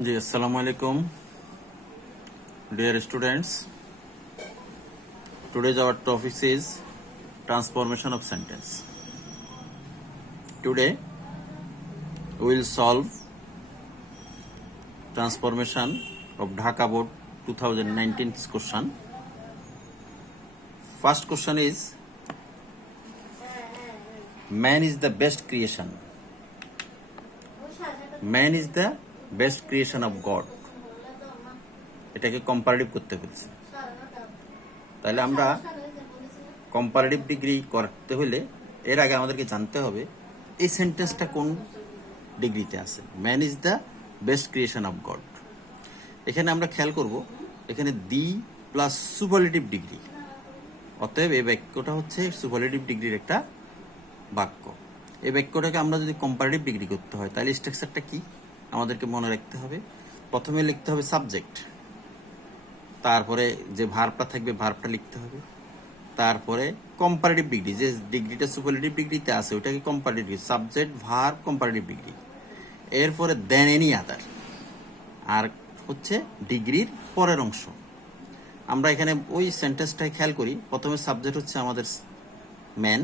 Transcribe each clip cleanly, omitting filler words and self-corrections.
जी अस्सलाम वालेकुम dear students. Today's our topic is transformation of sentence. Today we will solve transformation of Dhaka Board 2019 question. First question is, man is the best creation. Man is the best creation of God. এটাকে comparative করতে বলছে। তাহলে আমরা comparative degree করতে হলে এর আগে আমাদেরকে জানতে হবে এই সেন্টেন্সটা কোন ডিগ্রিতে আছে। Man is the best creation of god. এখানে আমরা খেয়াল করব, এখানে দি প্লাস সুপারলেটিভ ডিগ্রি, অতএব এই বাক্যটা হচ্ছে সুপারলেটিভ ডিগ্রির একটা বাক্য। এই বাক্যটাকে আমরা যদি কম্পারেটিভ ডিগ্রি করতে হয় তাহলে স্ট্রাকচারটা কি আমাদেরকে মনে রাখতে হবে। প্রথমে লিখতে হবে সাবজেক্ট, তারপরে যে ভার্বটা থাকবে ভার্বটা লিখতে হবে, তারপরে কম্পারেটিভ ডিগ্রি, যে ডিগ্রিটা সুপারলেটিভ ডিগ্রিতে আছে ওটাকে comparative degree, subject verb comparative degree. এরপরে দেন এনি আদার, আর হচ্ছে ডিগ্রির পরের অংশ। আমরা এখানে ওই সেন্টেন্সটায় খেয়াল করি, প্রথমে সাবজেক্ট হচ্ছে আমাদের ম্যান,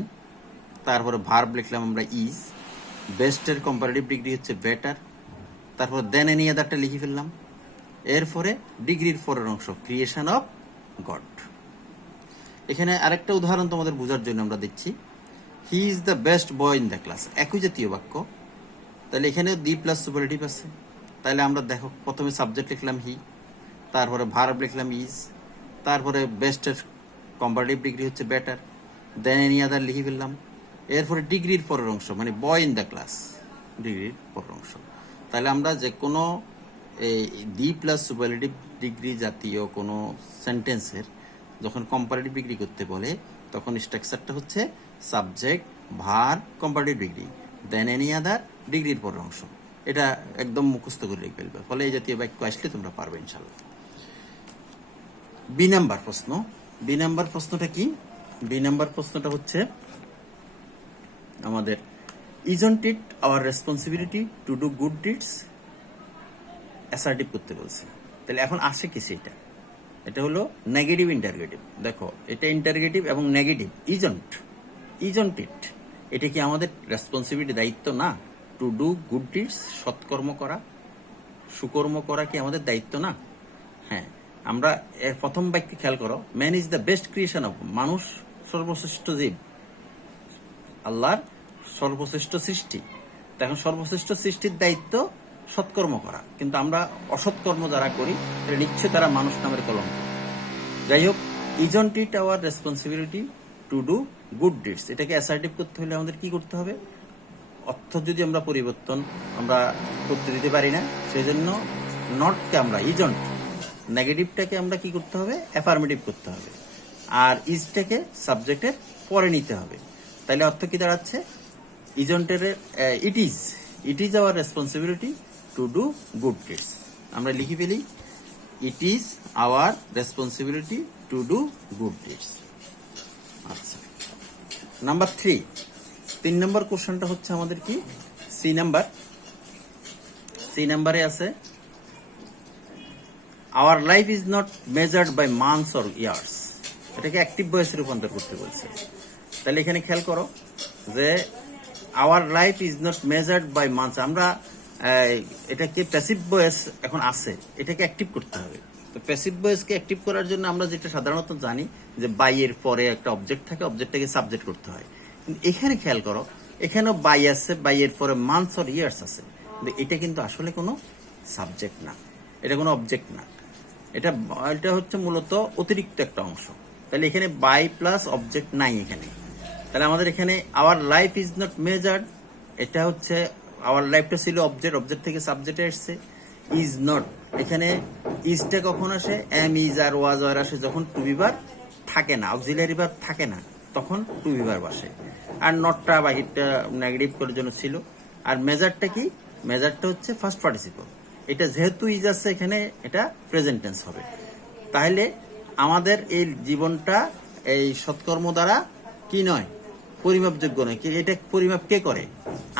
তারপরে ভার্ব লিখলাম আমরা ইজ, বেস্টের কম্পারেটিভ ডিগ্রি হচ্ছে বেটার, তারপর দেন এনি আদারটা লিখে ফেললাম। এরপরে ডিগ্রির পরের অংশ ক্রিয়েশন অফ গড। এখানে আরেকটা উদাহরণ তোমাদের বোঝার জন্য আমরা দিচ্ছি, he is the best boy in the class. একই জাতীয় বাক্য, তাহলে এখানেও দি প্লাস সুপারলেটিভ আছে। তাহলে আমরা দেখো, প্রথমে সাবজেক্ট লিখলাম হি, তারপরে ভার্ব লিখলাম ইজ, তারপরে বেস্টের কম্পারেটিভ ডিগ্রি হচ্ছে বেটার, দেন এনি আদার লিখে ফেললাম। এরপরে ডিগ্রির পরের অংশ মানে বয় ইন দ্য ক্লাস, ডিগ্রির পরের অংশ। তাহলে আমরা যে কোনো এই দি প্লাস সুপারলেটিভ ডিগ্রি জাতীয় কোনো সেন্টেন্সের যখন কম্পারেটিভ ডিগ্রি করতে বলে তখন স্ট্রাকচারটা হচ্ছে subject verb comparative degree, than any other ডিগ্রির পরের অংশ। এটা একদম মুখস্থ করে রেখে ফেলবে, ফলে এই জাতীয় বাক্য আসলে তোমরা পারবে ইনশাল্লাহ। বি নাম্বার প্রশ্ন। বি নাম্বার প্রশ্নটা কি? বি নাম্বার প্রশ্নটা হচ্ছে আমাদের, isn't it our responsibility to do good deeds? Assertive করতে বলছে। তাহলে এখন আসে কি সেটা? এটা হলো নেগেটিভ ইন্টারগেটিভ। দেখো, এটা ইন্টারগেটিভ এবং নেগেটিভ। isn't it, এটা কি আমাদের রেসপন্সিবিলিটি, দায়িত্ব না? টু ডু গুড ডিডস, সৎকর্ম করা, সুকর্ম করা কি আমাদের দায়িত্ব না? হ্যাঁ। আমরা এর প্রথম বাক্যে খেয়াল করো, man is the best creation of, মানুষ সর্বশ্রেষ্ঠ জীব, আল্লাহর সর্বশ্রেষ্ঠ সৃষ্টি। এখন সর্বশ্রেষ্ঠ সৃষ্টির দায়িত্ব সৎকর্ম করা, কিন্তু আমরা অসৎকর্ম যারা করি নিশ্চয় তারা মানুষ নামের কলঙ্ক। যাই হোক, isn't it our responsibility to do good deeds, এটাকে অ্যাসার্টিভ করতে হলে আমাদের কি করতে হবে? অর্থ যদি আমরা পরিবর্তন আমরা করতে দিতে পারি না, সেই জন্য নটকে আমরা isn't, নেগেটিভটাকে আমরা কি করতে হবে? অ্যাফার্মেটিভ করতে হবে, আর ইজটাকে সাবজেক্টের পরে নিতে হবে। তাহলে অর্থ কি দাঁড়াচ্ছে? isn't it is our responsibility to do good deeds। আমরা লিখে ফেলি, it is our responsibility to do good deeds। আচ্ছা, নাম্বার 3, 3 নম্বর কোশ্চেনটা হচ্ছে আমাদের কি? সি নাম্বারে আছে, our life is not measured by months or years। এটাকে অ্যাক্টিভ ভয়েসে রূপান্তর করতে বলছে। তাহলে এখানে খেয়াল করো যে our life is not measured by months, আমরা এটাকে প্যাসিভ ভয়েস এখন আছে, এটাকে অ্যাক্টিভ করতে হবে। তো প্যাসিভ ভয়েসকে অ্যাক্টিভ করার জন্য আমরা যেটা সাধারণত জানি যে বাই এর পরে একটা অবজেক্ট থাকে, অবজেক্টটাকে সাবজেক্ট করতে হয়। কিন্তু এখানে খেয়াল করো, এখানেও বাই আছে, বাই এর পরে মান্থস অর ইয়ার্স আছে, কিন্তু এটা কিন্তু আসলে কোনো সাবজেক্ট না, এটা কোনো অবজেক্ট না, এটা হচ্ছে মূলত অতিরিক্ত একটা অংশ। তাহলে এখানে বাই প্লাস অবজেক্ট নাই এখানে। তাহলে আমাদের এখানে hour life is not measured, এটা হচ্ছে আওয়ার লাইফটা ছিল অবজেক্ট, অবজেক্ট থেকে সাবজেক্টে এসছে। ইজ নট, এখানে ইজটা কখন আসে? এম ইজ আর ওয়াজ আর আসে যখন টু বি ভার্ব থাকে না, অক্সিলারি ভার্ব থাকে না, তখন টু বি ভার্ব আসে। আর নটটা বাহিরটা নেগেটিভ করার জন্য ছিল। আর মেজারটা কি? মেজারটা হচ্ছে ফার্স্ট পার্টিসিপল, এটা যেহেতু ইজ আছে এখানে এটা প্রেজেন্ট টেন্স হবে। তাহলে আমাদের এই জীবনটা এই সৎকর্ম দ্বারা কি নয়? পরিমাপযোগ্য নয়। এটা পরিমাপ কে করে?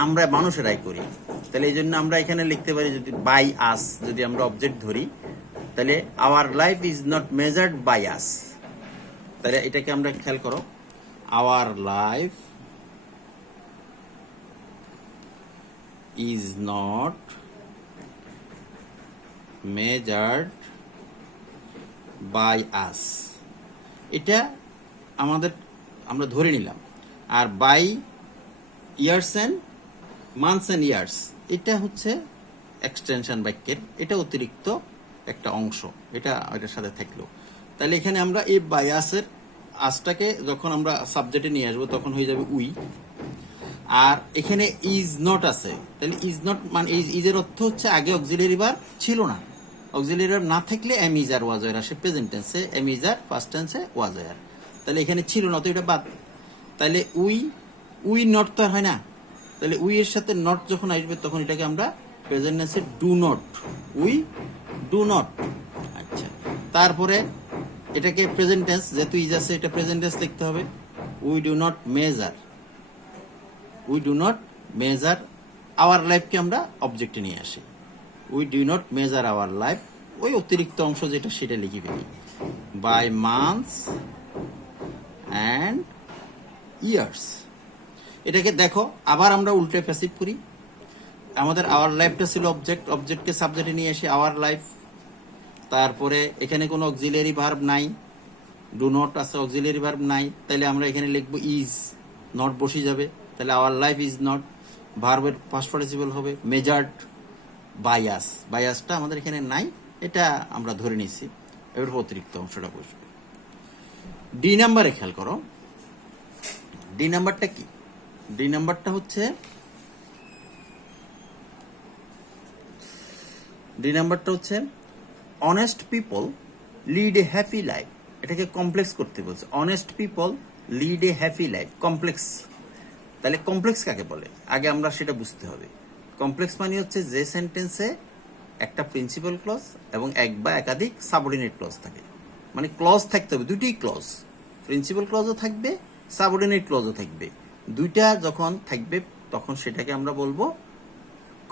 আমরা মানুষেরাই করি। তাহলে এই জন্য আমরা এখানে লিখতে পারি, যদি বাই আস যদি আমরা অবজেক্ট ধরি, তাহলে our life is not measured by us. তাহলে এটাকে আমরা খেয়াল করো, our life is not measured by us, এটা আমরা ধরে নিলাম। আর by years and months and years, এটা হচ্ছে এক্সটেনশন বাক্যের, এটা অতিরিক্ত একটা অংশ, এটা এটার সাথে থাকলো। তাহলে এখানে আমরা এই বায়াসের আসটাকে যখন আমরা সাবজেক্টে নিয়ে আসবো তখন হয়ে যাবে উই। আর এখানে ইজ নট আছে, তাহলে ইজ নট মানে ইজের অর্থ হচ্ছে আগে অক্সিলারি ভার্ব ছিল না, অক্সিলারি ভার্ব না থাকলে am is are was were আসে প্রেজেন্ট টেন্সে, এম ইজ আর ফার্স্ট টেন্সে ওয়াজ ওয়ার। তাহলে এখানে ছিল না, তো এটা বাদ। তাহলে উই নট তো আর হয় না, তাহলে উই এর সাথে নট যখন আসবে তখন এটাকে আমরা প্রেজেন্ট টেন্সে do not, we do not. আচ্ছা, তারপরে এটাকে প্রেজেন্ট টেন্স, যেহেতু ইজ আছে এটা প্রেজেন্ট টেন্স লিখতে হবে, we do not measure, we do not measure our লাইফকে আমরা অবজেক্টে নিয়ে আসি, we do not measure our life, ওই অতিরিক্ত অংশ যেটা সেটা লিখে ফেলি, বাই মান্থস অ্যান্ড ইয়ার্স। এটাকে দেখো আবার আমরা উল্টে প্যাসিভ করি, আমাদের আওয়ার লাইফটা ছিল অবজেক্ট, অবজেক্টকে সাবজেক্টে নিয়ে আসি আওয়ার লাইফ। তারপরে এখানে কোনো অক্সিলারি ভার্ব নাই, ডু নট আছে, অক্সিলারি ভার্ব নাই, তাহলে আমরা এখানে লিখবো ইজ, নট বসে যাবে, তাহলে আওয়ার লাইফ ইজ নট, ভার্বের পাস্ট পার্টিসিপল হবে মেজার্ড বায়াস, বায়াসটা আমাদের এখানে নাই, এটা আমরা ধরে নিছি, এবার অতিরিক্ত অংশটা বসবে। ডি নাম্বারে খেয়াল করো, ডি নাম্বারটা কি? ডি নাম্বারটা হচ্ছে, ডি নাম্বারটা হচ্ছে honest people lead a happy life. এটাকে কমপ্লেক্স করতে বলছে, honest people lead a happy life, complex. তাহলে কমপ্লেক্স কাকে বলে আগে আমরা সেটা বুঝতে হবে। কমপ্লেক্স মানে হচ্ছে যে সেন্টেন্সে একটা প্রিন্সিপাল ক্লজ এবং এক বা একাধিক সাবঅর্ডিনেট ক্লজ থাকে, মানে ক্লজ থাকতে হবে, দুটি ক্লজ, প্রিন্সিপাল ক্লজও থাকবে, সাবঅর্ডিনেট ক্লজও থাকবে, দুইটা যখন থাকবে তখন সেটাকে আমরা বলবো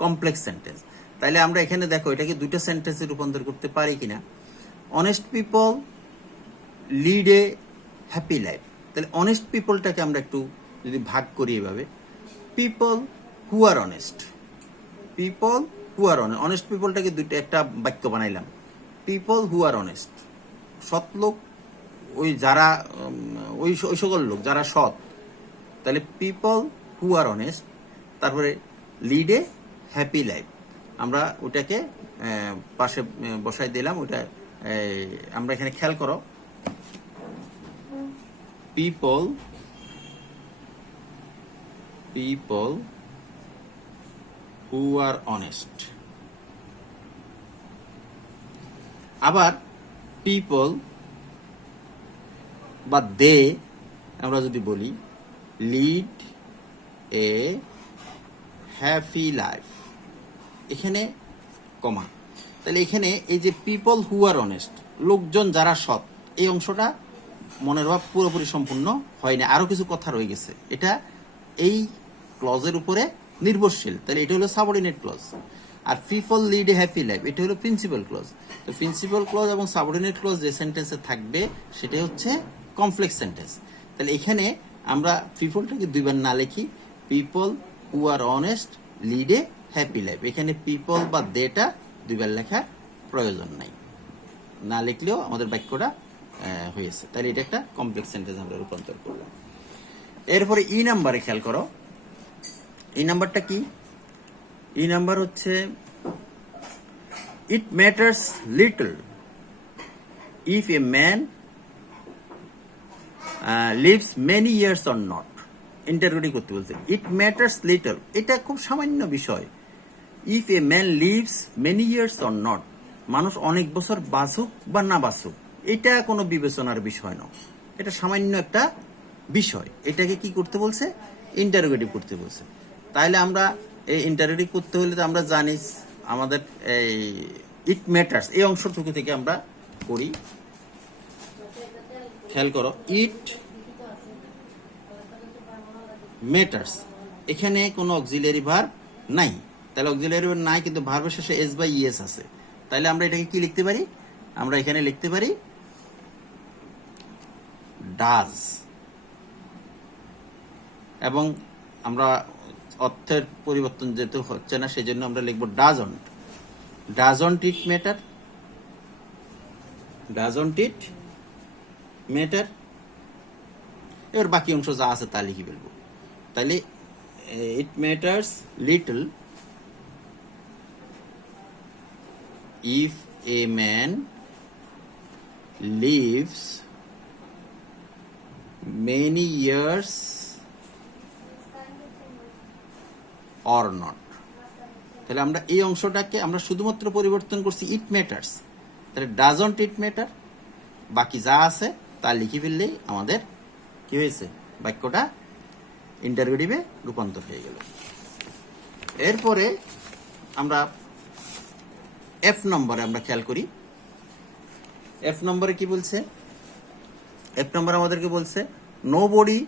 কমপ্লেক্স সেন্টেন্স। তাইলে আমরা এখানে দেখো এটাকে দুইটা সেন্টেন্সে রূপান্তর করতে পারি কিনা। Honest people lead a happy life, তাহলে অনেস্ট পিপলটাকে আমরা একটু যদি ভাগ করি এভাবে, people who are honest, people who are honest, honest পিপলটাকে দুইটা একটা বাক্য বানাইলাম, পিপল হু আর অনেস্ট, সৎ লোক, ওই যারা ওই সকল লোক যারা সৎ, তাহলে পিপল হু আর অনেস্ট, তারপরে লিড এ হ্যাপি লাইফ, আমরা ওটাকে পাশে বসাই দিলাম, ওটা আমরা এখানে খেয়াল করো, পিপল হু আর অনেস্ট। আবার পিপল বা দে আমরা যদি বলি লিড এ হ্যাপি লাইফ, এখানে কমা, তাহলে এখানে এই যে পিপল হু আর অনেস্ট, লোকজন যারা সৎ, এই অংশটা মনের ভাব পুরোপুরি সম্পূর্ণ হয় না, আরো কিছু কথা রয়ে গেছে, এটা এই ক্লজের উপরে নির্ভরশীল, তাহলে এটা হলো সাবঅর্ডিনেট ক্লজ। আর people lead a happy life এটা হলো প্রিন্সিপাল ক্লজ। তো প্রিন্সিপাল ক্লজ এবং সাবঅর্ডিনেট ক্লজ যে সেন্টেন্সে থাকবে সেটাই হচ্ছে কমপ্লেক্স সেন্টেন্স। তাহলে এখানে আমরা পিপলটাকে দুইবার না লিখি, people who are honest lead a happy life, এখানে পিপল বা দেটা দুইবার লেখার প্রয়োজন নাই, না লিখলেও আমাদের বাক্যটা হয়েছে। তাহলে এটা একটা কমপ্লেক্স সেন্টেন্স আমরা রূপান্তর করলাম। এরপরে ই নাম্বারে খেয়াল করো, এই নাম্বারটা কি? এই নাম্বার হচ্ছে ইট matters little if a man leaves many years or not. Interview করতে বলছে, ইট ম্যাটার্স লিটল, এটা খুব সামান্য বিষয়, if a man leaves many years or not, মানুষ অনেক বছর বাঁচুক বা না বাঁচুক এটা কোনো বিবেচনার বিষয় নয়, এটা সামান্য একটা বিষয়, এটাকে কি করতে বলছে? ইন্টারোগেটিভ করতে বলছে। তাহলে আমরা এই ইন্টারোগেটিভ করতে হলে তো আমরা জানি আমাদের এই ইট ম্যাটার্স এই অংশটুকু থেকে আমরা করি, খেয়াল করো, ইট ম্যাটার্স, এখানে কোনো অক্সিলারি ভার্ব নাই, তাহলে অক্সিলারি ভার্ব নাই, কিন্তু ভার্বের শেষে এস বা ইএস আছে। তাহলে আমরা এটাকে কি লিখতে পারি? আমরা এখানে লিখতে পারি ডাজ। এবং আমরা অর্থের পরিবর্তন যেহেতু হচ্ছে না, সেই জন্য আমরা লিখবো doesn't. Doesn't it matter? Doesn't it matter? এবার বাকি অংশ যা আছে তা লিখে ফেলবো। তাহলে ইট matters little if a man lives many years or not। তাহলে আমরা এই অংশটাকে আমরা শুধুমাত্র পরিবর্তন করছি ইট ম্যাটার্স। তাহলে ডাজন্ট ইট ম্যাটার, বাকি যা আছে তা লিখে ফেললেই আমাদের কি হয়েছে? বাক্যটা ইন্টারোগেটিভে রূপান্তর হয়ে গেল। এরপরে আমরা এফ নম্বরে আমরা খেয়াল করি। এফ নম্বরে কি বলছে? এফ নম্বর আমাদেরকে বলছে nobody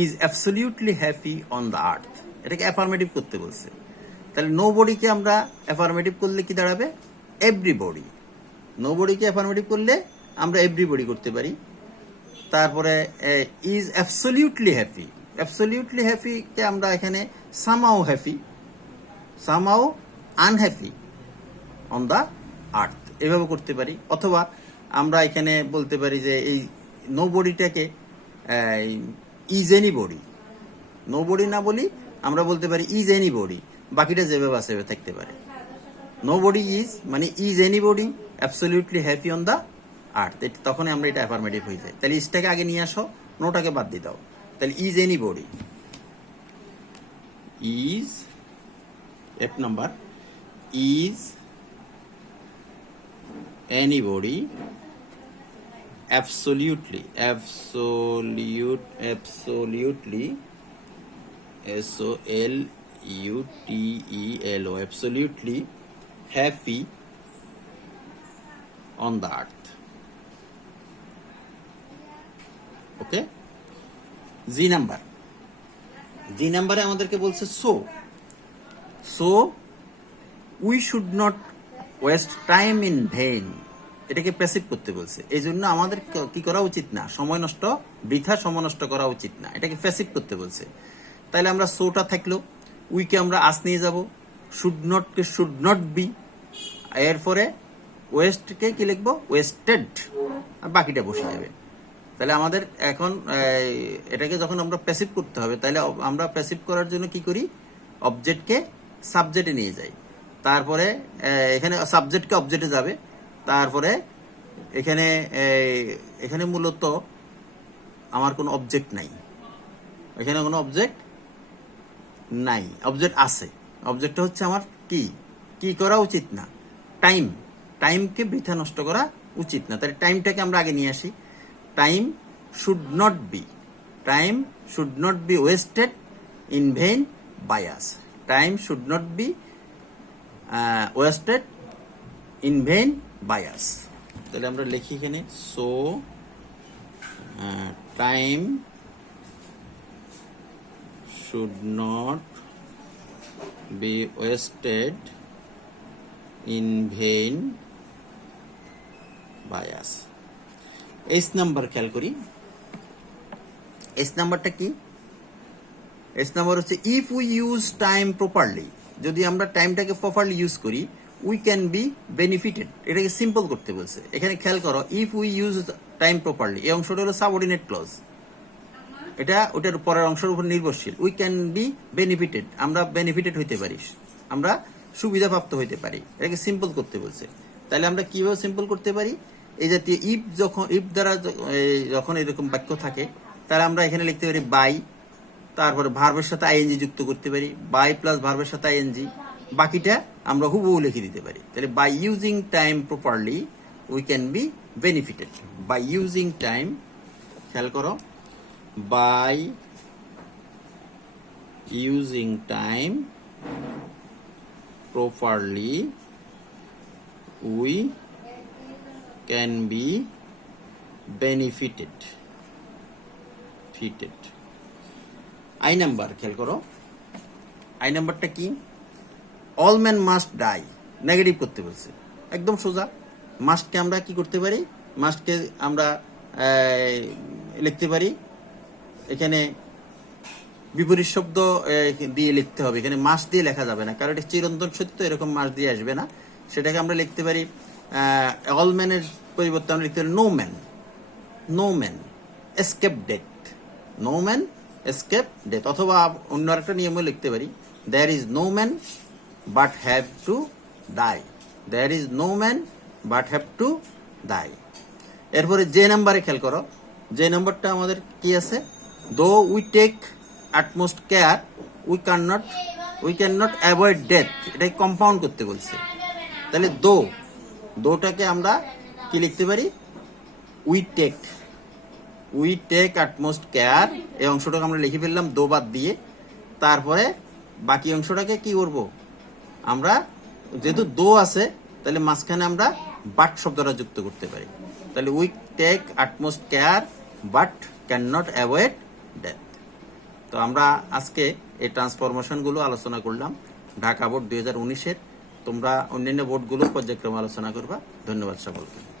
is absolutely happy on the earth. এটাকে অ্যাফার্মেটিভ করতে বলছে। তাহলে নোবডিকে আমরা অ্যাফার্মেটিভ করলে কি দাঁড়াবে? এভরিবডি। নোবডিকে অ্যাফার্মেটিভ করলে আমরা এভরিবডি করতে পারি। তারপরে ইজ অ্যাবসলিউটলি হ্যাপি। অ্যাবসলিউটলি হ্যাপিকে আমরা এখানে somehow happy, somehow unhappy on the earth এভাবে করতে পারি। অথবা আমরা এখানে বলতে পারি যে এই নোবডিটাকে ইজ এনিবডি। নোবডি না বলি আমরা বলতে পারি ইজ এনিবডি, বাকিটা যেভাবে আছে সেভাবে থাকতে পারে। নোবডি ইজ মানে is anybody absolutely happy on the earth, তখনই আমরা এটা অ্যাফার্মেটিভ হয়ে যায়। তাহলে ইজটাকে আগে নিয়ে আসো, নোটাকে বাদ দিয়ে দাও। তাহলে is anybody, is F number, is anybody absolutely SOLUTELO absolutely happy on the earth. Okay, জি নাম্বারে আমাদেরকে বলছে so we should not waste time in vein. এটাকে প্যাসিভ করতে বলছে। এই জন্য আমাদের কি করা উচিত না? বৃথা সময় নষ্ট করা উচিত না। এটাকে প্যাসিভ করতে বলছে। তাহলে আমরা সোটা থাকলো, উইকে আমরা আস নিয়ে যাব, শুড নট বি, এরপরে ওয়েস্টকে কি লিখবো? ওয়েস্টেড, আর বাকিটা বসে যাবে। তাহলে আমাদের এখন এটাকে যখন আমরা প্যাসিভ করতে হবে, তাহলে আমরা প্যাসিভ করার জন্য কি করি? অবজেক্টকে সাবজেক্টে নিয়ে যাই। তারপরে এখানে সাবজেক্টকে অবজেক্টে যাবে। তারপরে এখানে মূলত আমার কোনো অবজেক্ট নাই, এখানে কোনো অবজেক্ট নাই, অবজেক্ট আছে। অবজেক্টটা হচ্ছে আমার কি করা উচিত না? টাইমকে বৃথা নষ্ট করা উচিত না। তাহলে টাইমটাকে আমরা আগে নিয়ে আসি। Time should not be wasted in vain by us. Time should not be wasted in vain by us. তাহলে আমরা লিখি এখানে so time should not be wasted in vain by us. S number খেয়াল করি। এস নাম্বারটা কি? S number হচ্ছে if we use time properly. যদি আমরা টাইমটাকে প্রপারলি ইউজ করি, উই ক্যান বি বেনিফিটেড। এটাকে সিম্পল করতে বলছে। এখানে খেয়াল করো, if we use time properly, এই অংশটা হলো সাবঅর্ডিনেট ক্লজ, এটা ওটার পরের অংশের উপর নির্ভরশীল। উই ক্যান বি বেনিফিটেড, আমরা বেনিফিটেড হইতে পারি, আমরা সুবিধাপ্রাপ্ত হইতে পারি। এটাকে সিম্পল করতে বলছে। তাহলে আমরা কিভাবে সিম্পল করতে পারি? এই জাতীয় ইফ দ্বারা যখন এরকম বাক্য থাকে, তাহলে আমরা এখানে লিখতে পারি বাই, তারপরে ভার্বের সাথে আইএনজি যুক্ত করতে পারি, বাই প্লাস ভার্বের সাথে আইএনজি, বাকিটা আমরা হুবহু লিখে দিতে পারি। তাহলে by using time properly we can be benefited. By using time, খেয়াল করো, by using time properly we can be benefited. I number খেয়াল করো, আই নাম্বারটা কি? All man must die negative করতে বলছে, একদম সোজা। মাস্টকে আমরা কি করতে পারি, মাস্টকে আমরা লিখতে পারি এখানে বিপরীত শব্দ দিয়ে লিখতে হবে, এখানে মাস দিয়ে লেখা যাবে না, কারণ এটা চিরন্তন সত্য, এরকম মাস দিয়ে আসবে না। সেটাকে আমরা লিখতে পারি অল ম্যানের পরিবর্তে আমরা লিখতে পারি no man, no man escape death, no man escape death. অথবা অন্য একটা নিয়মও লিখতে পারি there is no man but have to die, there is no man but have to die. এরপরে যে নাম্বারে খেয়াল করো, যে নাম্বারটা আমাদের কি আছে, though we take utmost care we cannot avoid death, এটাই কম্পাউন্ড করতে বলছে। তাহলে দোটাকে আমরা কি লিখতে পারি, উই টেক utmost care, এই অংশটাকে আমরা লিখে ফেললাম দো বাদ দিয়ে। তারপরে বাকি অংশটাকে কি করব, আমরা যেহেতু দো আছে তাহলে মাঝখানে আমরা বাট শব্দটা যুক্ত করতে পারি। তাহলে we take utmost care but can not avoid death. তো আমরা আজকে এই ট্রান্সফরমেশনগুলো আলোচনা করলাম ঢাকা বোর্ড 2019-এর। তোমরা অন্যান্য বোর্ডগুলো পর্যায়ক্রমে আলোচনা করবা। ধন্যবাদ সকলকে।